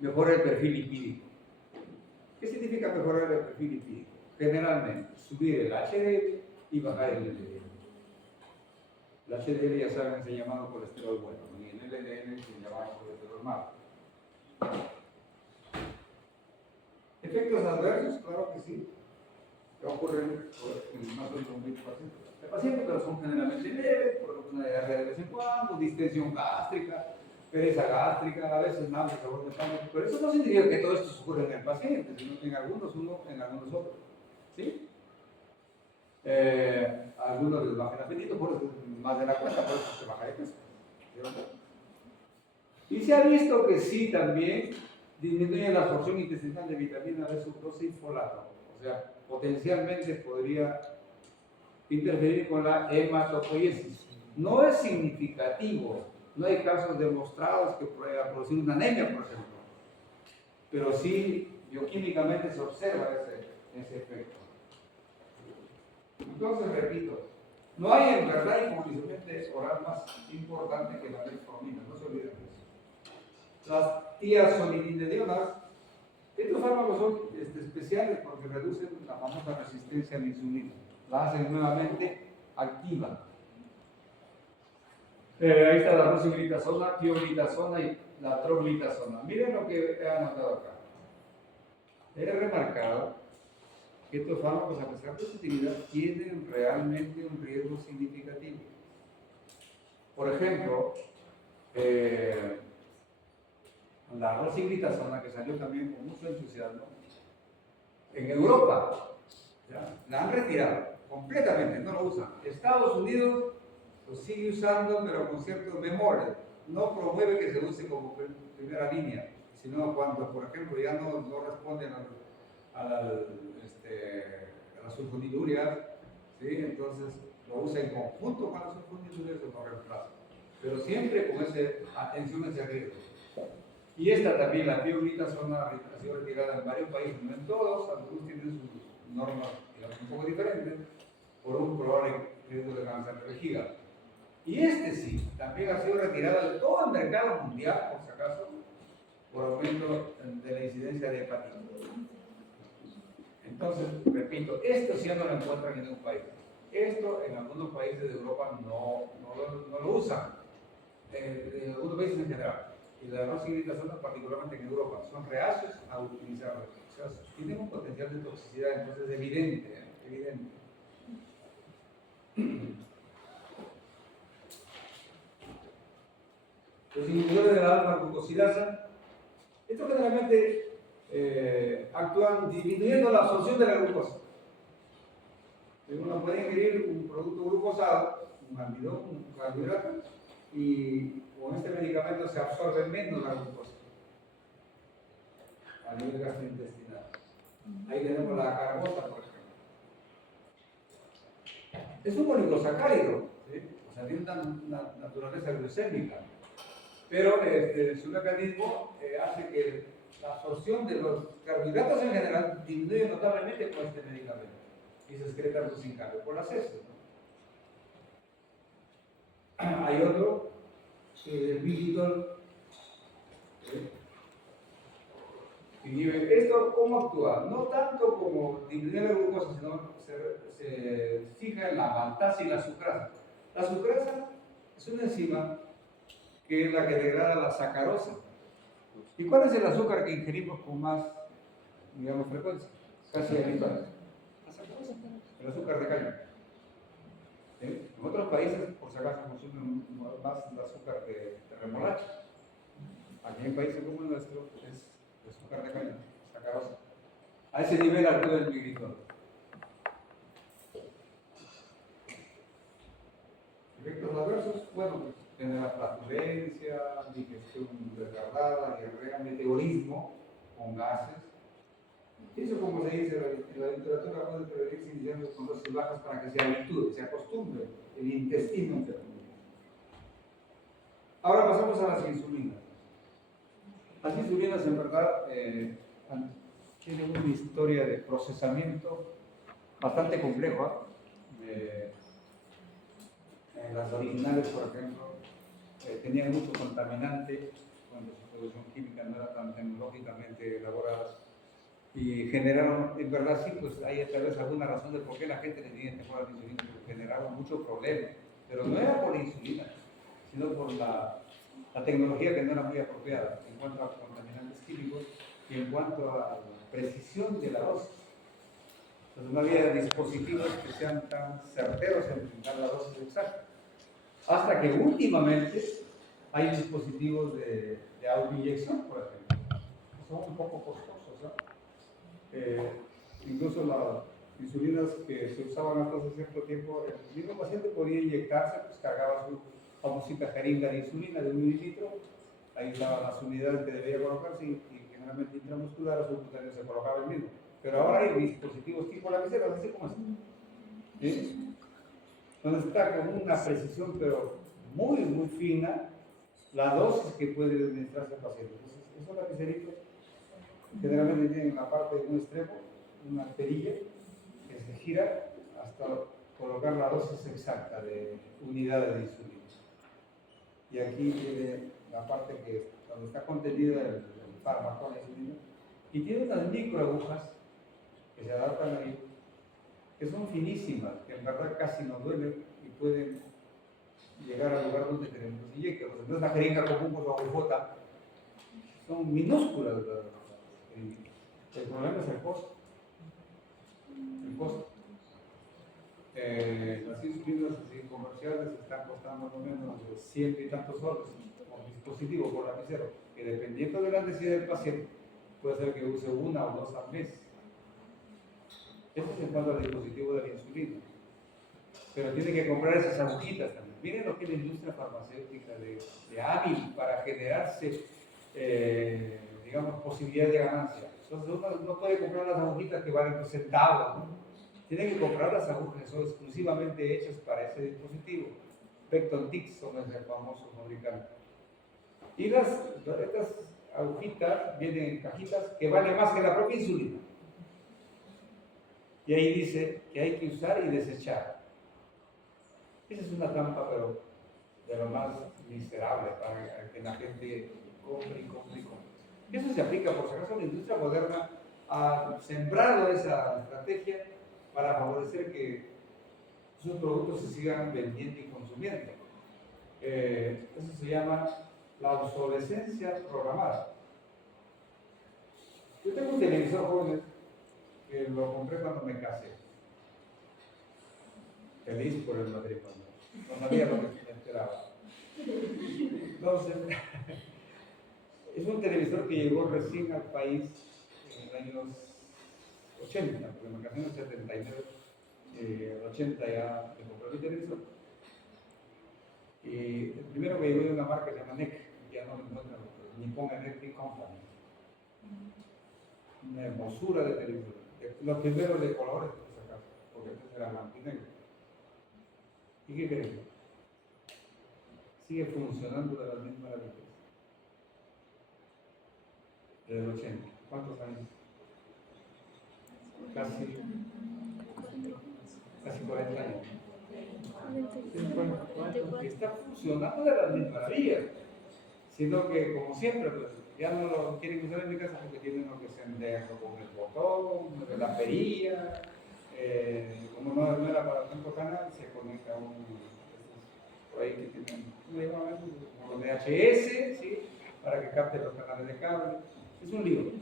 mejora el perfil lipídico. ¿Qué significa mejorar el perfil lipídico? Generalmente, subir el HDL y bajar el LDL. El HDL, ya saben, se llama colesterol bueno, y el LDL se llama colesterol malo. ¿Efectos adversos? Claro que sí. Que ocurren en más del 20% de pacientes, pero son generalmente leves, por una diarrea de vez en cuando, distensión gástrica, pereza gástrica, a veces hambre, sabor de pan. Pero eso no significa que todo esto ocurre en el paciente, sino que en algunos uno, en algunos otros. ¿Sí? A algunos les baja el apetito, por eso más de la cuenta, por eso se baja de peso. Y se ha visto que sí también disminuye la absorción intestinal de vitamina B, sucrosa y folato. O sea, potencialmente podría interferir con la hematopoiesis. No es significativo, no hay casos demostrados que pueda producir una anemia, por ejemplo. pero sí bioquímicamente se observa ese efecto. Entonces, repito, no hay en verdad hipoglicemente oral más importante que la metformina, no se olviden de eso. Las tiazolidinedionas, estos fármacos son especiales porque reducen la famosa resistencia a la insulina, la hacen nuevamente activa. Ahí está la rosiglitazona, tioglitazona y la troglitazona. Miren lo que he anotado acá. He remarcado que estos fármacos, a pesar de su utilidad, tienen realmente un riesgo significativo. Por ejemplo, la rosiglitazona, que salió también con mucho entusiasmo, en Europa ¿ya? La han retirado completamente, no lo usan. Estados Unidos lo sigue usando, pero con ciertos memorias. No promueve que se use como primera línea, sino cuando, por ejemplo, ya no responden a las sulfonidurias, ¿sí? Entonces lo usa en conjunto con las sulfonidurias o lo reemplaza. Pero siempre con atención a ese riesgo. Y esta también, la tioglitazona, ha sido retirada en varios países, no en todos, algunos tienen sus normas digamos, un poco diferentes, por un probable riesgo de cáncer de vejiga. Y este sí, también ha sido retirado de todo el mercado mundial, por si acaso, por aumento de la incidencia de hepatitis. Entonces, repito, esto sí no lo encuentran en ningún país. Esto en algunos países de Europa no lo usan, en algunos países en general. Y la rosiglitazona, particularmente en Europa, son reacios a utilizarlo. O sea, tienen un potencial de toxicidad, entonces es evidente, evidente. Los inhibidores de la alfa-glucosidasa, estos generalmente actúan disminuyendo la absorción de la glucosa. Uno puede ingerir un producto glucosado, un almidón, un carbohidrato, y con este medicamento se absorbe menos la glucosa a nivel gastrointestinal. Ahí tenemos la carbosa, por ejemplo. Es un oligosacárido, ¿sí? O sea, tiene una naturaleza glucémica, pero su mecanismo hace que la absorción de los carbohidratos en general disminuye notablemente con este medicamento y se excreta sin cambio por las heces, ¿no? Hay otro, el bilitol, inhibe. ¿Esto cómo actúa? No tanto como disminuir la glucosa, sino se fija en la maltasa y la sucrasa. La sucrasa es una enzima que es la que degrada la sacarosa. ¿Y cuál es el azúcar que ingerimos con más, digamos, frecuencia? Casi habitual. El azúcar de caña. En otros países, por si acaso, consumen más el azúcar de remolacha. Aquí en países como el nuestro es azúcar de caña, sacarosa. A ese nivel actúa el migritol. Efectos adversos, bueno, pues tener la flatulencia, digestión retardada, diarrea, meteorismo con gases. Eso, como se dice en la literatura, puede prevenirse iniciando con dosis bajas para que se habitúe, se acostumbre el intestino interno. Ahora pasamos a las insulinas. Las insulinas, en verdad, tienen una historia de procesamiento bastante compleja. Las originales, por ejemplo, tenían mucho contaminante cuando su producción química no era tan tecnológicamente elaborada. Y generaron, en verdad sí, pues hay tal vez alguna razón de por qué la gente le tenía temor a la insulina, porque generaron muchos problemas. Pero no era por la insulina, sino por la tecnología que no era muy apropiada en cuanto a contaminantes químicos y en cuanto a la precisión de la dosis. Entonces no había dispositivos que sean tan certeros en dar la dosis exacta. Hasta que últimamente hay dispositivos de autoinyección, por ejemplo, que son un poco costosos, ¿no? Incluso las insulinas que se usaban hasta hace cierto tiempo, el mismo paciente podía inyectarse, pues cargaba su famosita jeringa de insulina de 1 mililitro, ahí estaban las unidades que debía colocarse y generalmente intramuscular o subcutáneo se colocaba el mismo. Pero ahora hay dispositivos tipo lapiceras, así como este, ¿sí? Donde está con una precisión pero muy, muy fina la dosis que puede administrarse al paciente. Entonces, esos lapiceritos Generalmente tienen en la parte de un extremo una perilla que se gira hasta colocar la dosis exacta de unidades de insulina. Y aquí tiene la parte donde está contenida el fármaco, la insulina, y tiene unas microagujas que se adaptan ahí, que son finísimas, que en verdad casi no duelen y pueden llegar al lugar donde queremos que llegue. No es una jeringa común con su agujota, son minúsculas. El problema es el costo. El costo. Las insulinas así, comerciales están costando más o menos 100 y tantos soles como dispositivo por lapicero, que dependiendo de la necesidad del paciente, puede ser que use 1 o 2 al mes. Eso es en cuanto al dispositivo de la insulina. Pero tiene que comprar esas agujitas también. Miren lo que es la industria farmacéutica de hábil para generarse, digamos, posibilidades de ganancia. Entonces uno no puede comprar las agujitas que valen centavos, ¿no? Tiene que comprar las agujas que son exclusivamente hechas para ese dispositivo. Pecton Dixon es el famoso fabricante. Y estas agujitas vienen en cajitas que valen más que la propia insulina. Y ahí dice que hay que usar y desechar. Esa es una trampa, pero de lo más miserable para que la gente compre y compre y compre. Eso se aplica, por si acaso, la industria moderna ha sembrado esa estrategia para favorecer que sus productos se sigan vendiendo y consumiendo. Eso se llama la obsolescencia programada. Yo tengo un televisor, jóvenes, que lo compré cuando me casé. Feliz por el matrimonio. No sabía lo que me esperaba. Entonces, es un televisor que llegó recién al país en los años 80, porque me casé en el 79. En el 80 ya me compré mi televisor. Y el primero que llegó de una marca que se llama NEC, ya no lo encuentran, Nippon Electric Company. Una hermosura de televisor. Los primeros de colores, por si acaso, porque antes era blanco y negro. ¿Y qué creen? Sigue funcionando de la misma maravilla. Desde el 80. ¿Cuántos años? Casi 40 años. Está funcionando de las mismas maravillas, sino que, como siempre, pues, ya no lo quieren usar en mi casa porque tienen que encenderlo con el botón, de la perilla, como no era para tanto canal, se conecta a un por ahí que tienen un VHS, ¿sí? Para que capte los canales de cable. Es un libro,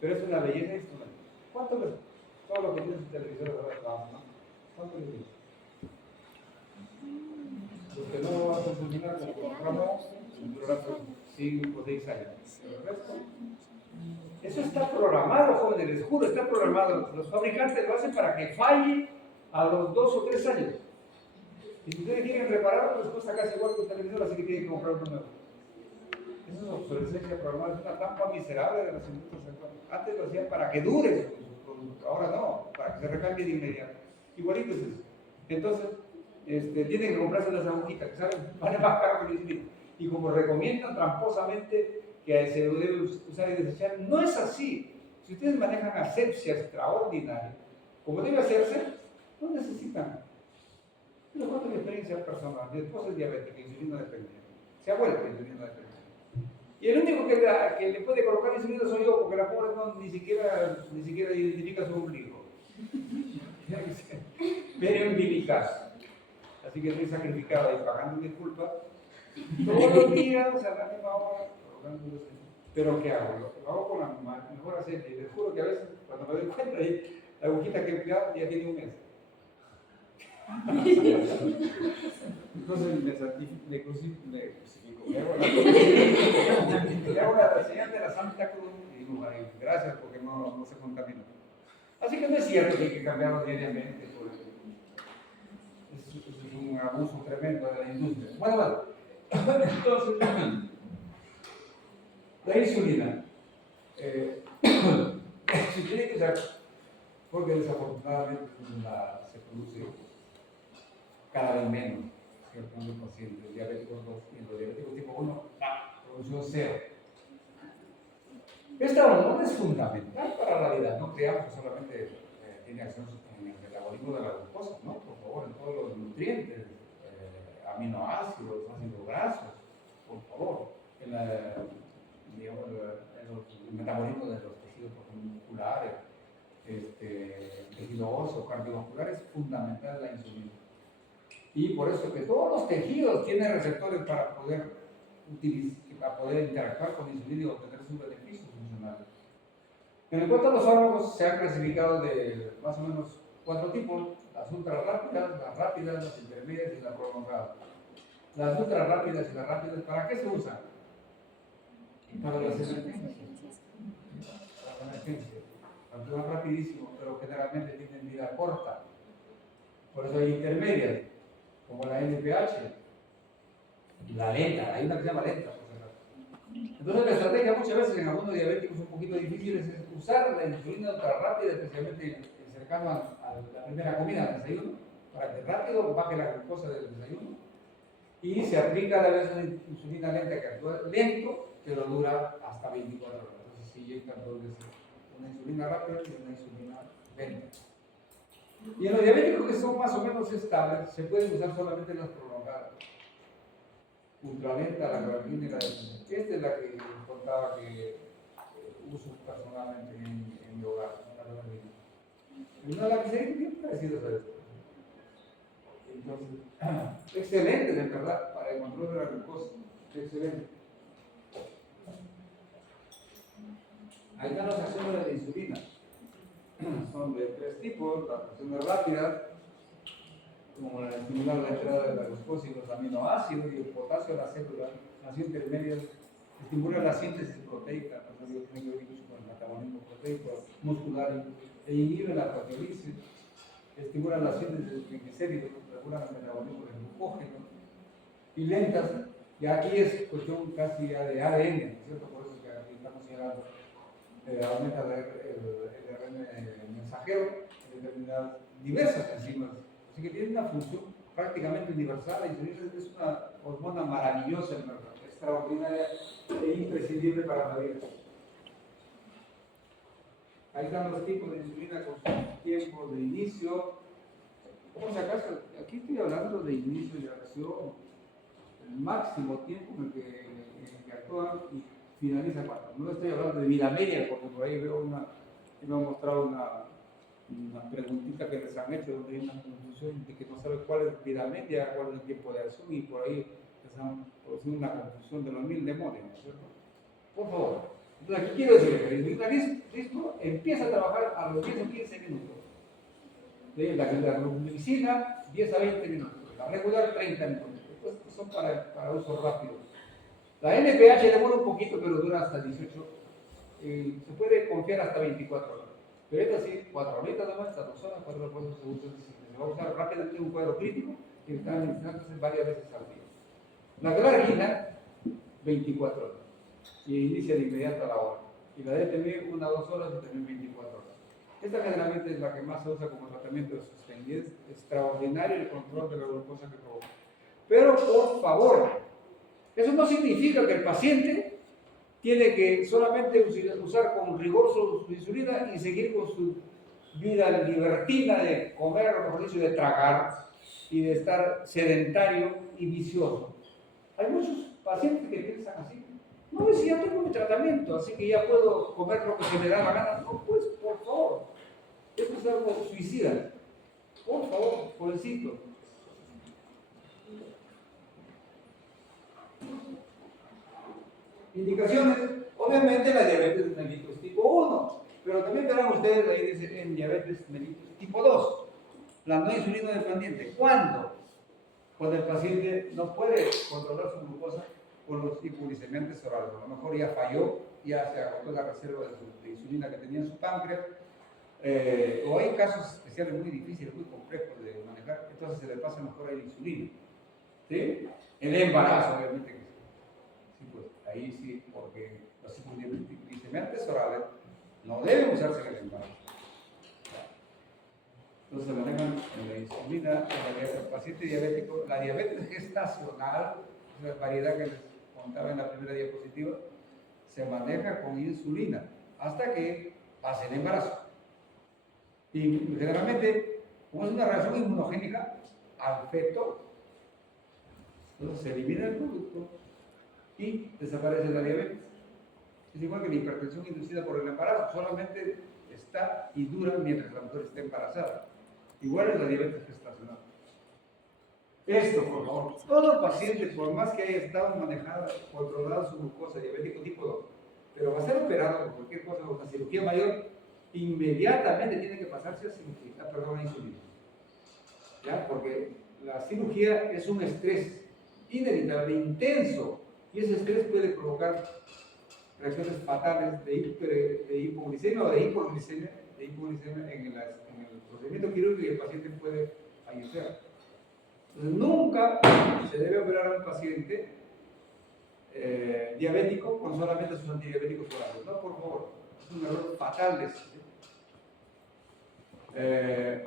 pero es una belleza instrumento. ¿Cuánto les? Todo lo que tiene su televisor ahora trabaja, ¿no? ¿Cuánto les digo? Los que no van a funcionar como compramos, durarán 5 o 6 años. El resto, eso está programado, jóvenes, les juro, está programado. Los fabricantes lo hacen para que falle a los 2 o 3 años. Y si ustedes quieren repararlo, les cuesta casi igual que un televisor, así que tienen que comprar uno nuevo. Eso es obsolescencia programada, es una trampa miserable de las industrias actuales. Antes lo hacían para que dure su producto, ahora no, para que se recambie de inmediato. Igualito es eso. Entonces, tienen que comprarse las agujitas, que saben, van a bajar con el insulina. Y como recomiendan tramposamente que se lo debe usar y desechar, no es así. Si ustedes manejan asepsia extraordinaria, como debe hacerse, no necesitan. Yo cuento mi experiencia personal. Mi esposa es diabética, insulina dependiente. Se ha vuelto insulina dependiente. Y el único que le puede colocar insulina soy yo, porque la pobre ni siquiera identifica su ombligo. Pero umbilical. Así que estoy sacrificado y pagando disculpas todos los días, a la misma hora, pero ¿qué hago? Lo hago con la mejor aceite. Y les juro que a veces, cuando me doy cuenta, la agujita que he empleado ya tiene un mes. Entonces me crucifico, le hago la señal de la Santa Cruz y digo, ay, gracias porque no se contaminó. Así que no es cierto que hay que cambiarlo diariamente. Es un abuso tremendo de la industria. Bueno, entonces, la insulina se tiene que usar porque desafortunadamente se produce cada vez menos, ¿cierto? En los pacientes diabéticos 2 y en los diabéticos tipo 1, producción cero. Esta hormona es fundamental para la vida. No creamos que solamente tiene acción en el metabolismo de la glucosa, ¿no? Por favor, en todos los nutrientes, aminoácidos, ácidos grasos, por favor, digamos, en el metabolismo de los tejidos musculares, tejido óseo, cardiovascular, es fundamental la insulina. Y por eso que todos los tejidos tienen receptores para poder interactuar con la insulina y obtener sus beneficios funcionales. En cuanto a los fármacos, se han clasificado de más o menos 4 tipos: las ultra rápidas, las intermedias y las prolongadas. Las ultra rápidas y las rápidas, ¿para qué se usan? Para las emergencias. Para las emergencias. Actúan rapidísimo, pero generalmente tienen vida corta. Por eso hay intermedias, como la NPH, la lenta, hay una que se llama lenta. Entonces la estrategia muchas veces en algunos diabéticos un poquito difícil es usar la insulina ultra rápida, especialmente cercano a la primera comida, al desayuno, para que rápido baje la glucosa del desayuno, y se aplica a la vez una insulina lenta que actúa lento, pero dura hasta 24 horas. Entonces se inyectan dos veces, una insulina rápida y una insulina lenta. Y en los diabéticos que son más o menos estables, se pueden usar solamente las prolongadas. Ultralenta, la glargina y la depresión. Esta es la que contaba que uso personalmente en mi hogar, la glargina. Una lapicerita bien parecida a esto. Entonces, excelente, en verdad, para el control de la glucosa. Excelente. Ahí están las acciones de la insulina. Son de 3 tipos: las acciones rápidas, como la estimular la entrada de la glucosa y los aminoácidos y el potasio a las células. Las intermedias estimulan la síntesis proteica, por ejemplo, tiene que ver mucho con el metabolismo proteico muscular, e inhiben la proteólisis, estimulan la síntesis de triglicéridos, regulan el metabolismo del glucógeno. Y lentas, y aquí es cuestión casi ya de ADN, ¿cierto? Por eso que aquí estamos llegando, aumenta el ARN mensajero, determinadas diversas enzimas. Así que tiene una función prácticamente universal. La insulina es una hormona maravillosa, en verdad, extraordinaria e imprescindible para la vida. Ahí están los tipos de insulina con sus tiempos de inicio. Por si acaso, aquí estoy hablando de inicio de acción, el máximo tiempo en el que actúan y finaliza cuando. No estoy hablando de vida media, porque por ahí veo me han mostrado una preguntita que les han hecho donde hay una confusión de que no sabe cuál es vida media, cuál es el tiempo de acción, y por ahí les han producido una confusión de los 1000 demonios, ¿no es cierto? Por favor. Entonces aquí quiero decir que el insulina empieza a trabajar a los 10 o 15 minutos. La glucina 10 a 20 minutos, la regular 30 minutos. Entonces son para uso rápido. La NPH demora un poquito, pero dura hasta 18. Se puede confiar hasta 24 horas. Pero esta sí, 4 horitas nomás, hasta 2 horas, 4 horas se va a usar rápidamente en un cuadro crítico y está administrándose varias veces al día. La glargina, 24 horas. Y inicia de inmediato a la hora. Y la DTM, 1 a 2 horas y también 24 horas. Esta generalmente es la que más se usa como tratamiento de sostén y es extraordinario el control de la glucosa que provoca. Pero por favor, eso no significa que el paciente tiene que solamente usar con rigor su insulina y seguir con su vida libertina de comer, o mejor dicho, de tragar y de estar sedentario y vicioso. Hay muchos pacientes que piensan así. No, si ya tengo mi tratamiento, así que ya puedo comer lo que se me da la gana. No, pues, por favor. Eso es algo suicida. Por favor, jovencito. Indicaciones. Obviamente la diabetes mellitus tipo 1. Pero también verán ustedes, ahí dice en diabetes mellitus tipo 2. La no insulina dependiente. ¿Cuándo? Cuando el paciente no puede controlar su glucosa con los hipoglicemiantes orales. A lo mejor ya falló, ya se agotó la reserva de insulina que tenía en su páncreas, o hay casos especiales muy difíciles, muy complejos de manejar, entonces se le pasa mejor a la insulina. ¿Sí? El embarazo, obviamente que sí. Sí, pues ahí sí, porque los hipoglicemiantes orales no deben usarse en el embarazo. Entonces se manejan en la insulina, en el paciente diabético, la diabetes gestacional, la variedad que les contaba en la primera diapositiva, se maneja con insulina hasta que pase el embarazo. Y generalmente, como es una reacción inmunogénica al feto, entonces se elimina el producto y desaparece la diabetes. Es igual que la hipertensión inducida por el embarazo, solamente está y dura mientras la mujer esté embarazada. Igual es la diabetes gestacional. Esto, por favor, todo paciente, por más que haya estado manejada, controlada su glucosa, diabético tipo 2, pero va a ser operado por cualquier cosa, o una cirugía mayor, inmediatamente tiene que pasarse a insulina. ¿Ya? Porque la cirugía es un estrés inevitable, intenso, y ese estrés puede provocar reacciones fatales de hipoglicemia o de hipoglicemia en el procedimiento quirúrgico, y el paciente puede fallecer. Entonces, nunca se debe operar a un paciente diabético con solamente sus antidiabéticos orales. No, por favor, es un error fatal de eso.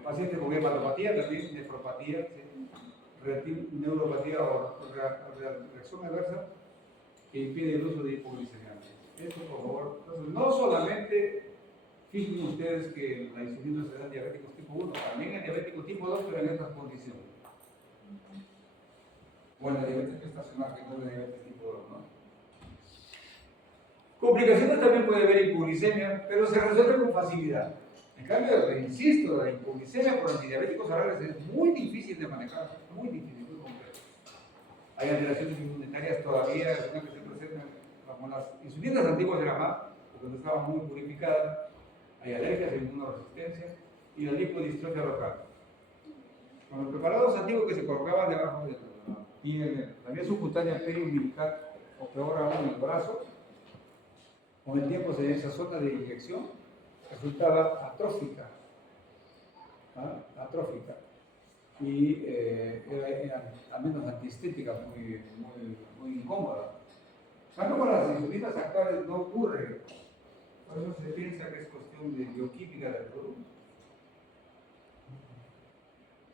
Pacientes con hepatopatía, también nefropatía, ¿sí? Neuropatía o reacción adversa que impide el uso de hipoglicemiantes. Eso, por favor. Entonces, no solamente fijen ustedes que la insulina se da en diabéticos tipo 1, también en diabético tipo 2, pero en estas condiciones. Bueno, diabetes gestacional, que no es la diabetes tipo 2, ¿no? Complicaciones también puede haber hipoglicemia, pero se resuelve con facilidad. En cambio, insisto, la hipoglicemia por antidiabéticos orales es muy difícil de manejar, muy difícil, muy complejo. Hay alteraciones inmunitarias todavía, algunas que se presentan, como las insulinas antiguas eran más, porque no estaban muy purificadas. Hay alergias, hay inmunoresistencia y la lipodistrofia local. Con los preparados antiguos que se colocaban debajo de la piel, la vía subcutánea periumbilical, o peor aún en el brazo, con el tiempo esa zona de inyección resultaba atrófica, ¿ah? Atrófica, y era al menos antiestética, muy incómoda. Cuando con las insulinas actuales no ocurre, por eso se piensa que es cuestión de bioquímica del producto.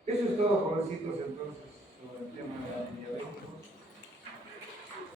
Eso es todo, jovencitos, entonces, sobre el tema.